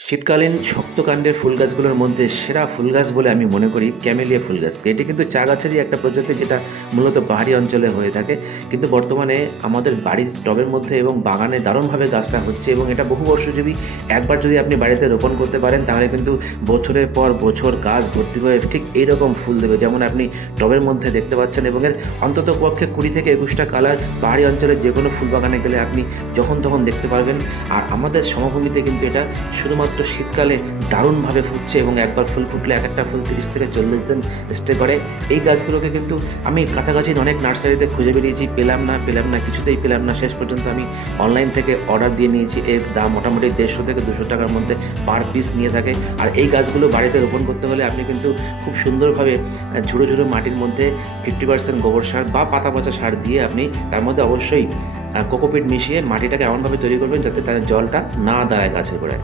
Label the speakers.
Speaker 1: শীতকালীন শক্তকাণ্ডের ফুল গাছগুলোর মধ্যে সেরা ফুল গাছ বলে আমি মনে করি ক্যামেলিয়া ফুল গাছ এটি কিন্তু চা গাছেরই একটা প্রজাতি যেটা মূলত পাহাড়ি অঞ্চলে হয়ে থাকে। কিন্তু বর্তমানে আমাদের বাড়ির টবের মধ্যে এবং বাগানে দারুণভাবে গাছটা হচ্ছে এবং এটা বহু বর্ষ যদি একবার যদি আপনি বাড়িতে রোপণ করতে পারেন, তাহলে কিন্তু বছরের পর বছর গাছ ভর্তি হয়ে ঠিক এইরকম ফুল দেবে যেমন আপনি টবের মধ্যে দেখতে পাচ্ছেন এবং এর অন্তত পক্ষে কুড়ি থেকে একুশটা কালার পাহাড়ি অঞ্চলের যে কোনো ফুল বাগানে গেলে আপনি যখন তখন দেখতে পারবেন। আর আমাদের সমভূমিতে কিন্তু এটা শুধুমাত্র শীতকালে দারুণভাবে ফুটছে এবং একবার ফুল ফুটলে এক একটা ফুল তিরিশ থেকে চল্লিশ দিন স্টে করে। এই গাছগুলোকে কিন্তু আমি কাছাকাছি অনেক নার্সারিতে খুঁজে বেরিয়েছি, পেলাম না পেলাম না, কিছুতেই পেলাম না। শেষ পর্যন্ত আমি অনলাইন থেকে অর্ডার দিয়ে নিয়েছি। এর দাম মোটামুটি দেড়শো থেকে দুশো টাকার মধ্যে পার পিস নিয়ে থাকে। আর এই গাছগুলো বাড়িতে রোপণ করতে হলে আপনি কিন্তু খুব সুন্দরভাবে ঝুড়ো ঝুড়ো মাটির মধ্যে ফিফটি পার্সেন্ট গোবর সার বা পাতা পচা সার দিয়ে আপনি তার মধ্যে অবশ্যই কোকোপিট মিশিয়ে মাটিটাকে এমনভাবে তৈরি করবেন যাতে তার জলটা না দাঁড়ায় গাছের গোড়ায়